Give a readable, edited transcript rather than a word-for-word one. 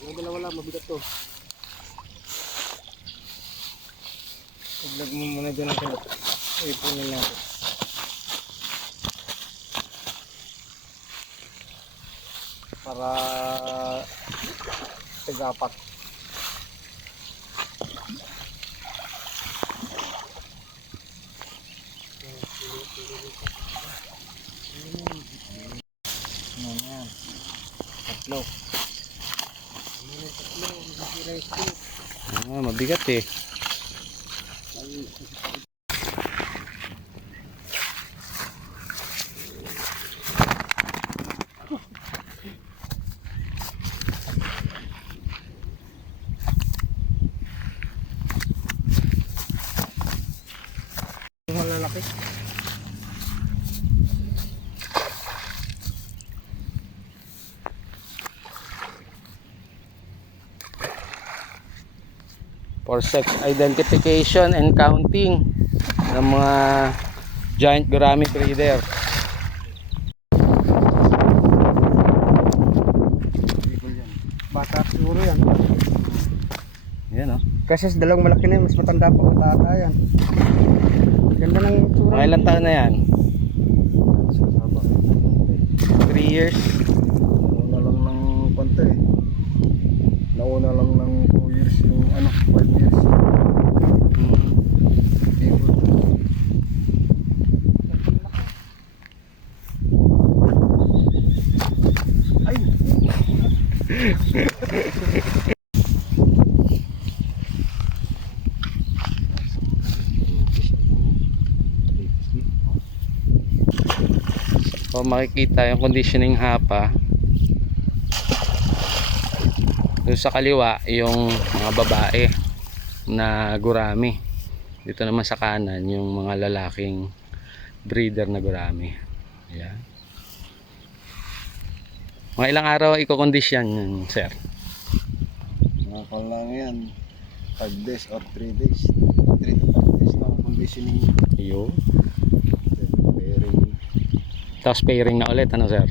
Yung dalawa lang, mabigat to. Ilag mo muna dyan natin. Ipunin natin. Para tagapat. Ano yan? Tatlo. Mabigat eh. Yung malalaki. For sex identification and counting ng mga giant gourami breeder. Bata siguro yan. Yan oh. Kasi sa dalawang malaki na yan, mas matanda pa kung tata yan. Ganda ng itsura. Mga ilang taon na yan? 3 years. Nauna lang ng kwanta eh. Nauna lang ng 2 years yung 5 years. Ay! So makikita yung conditioning hapa. Doon sa kaliwa yung mga babae na gurami. Dito naman sa kanan yung mga lalaking breeder na gurami. Ayan. Mga ilang araw i-condition yun, sir? Mga lang yan. 5 days or 3 days. 3 to 5 days na conditioning. Iyo. Pairing. Tapos pairing na ulit, ano sir?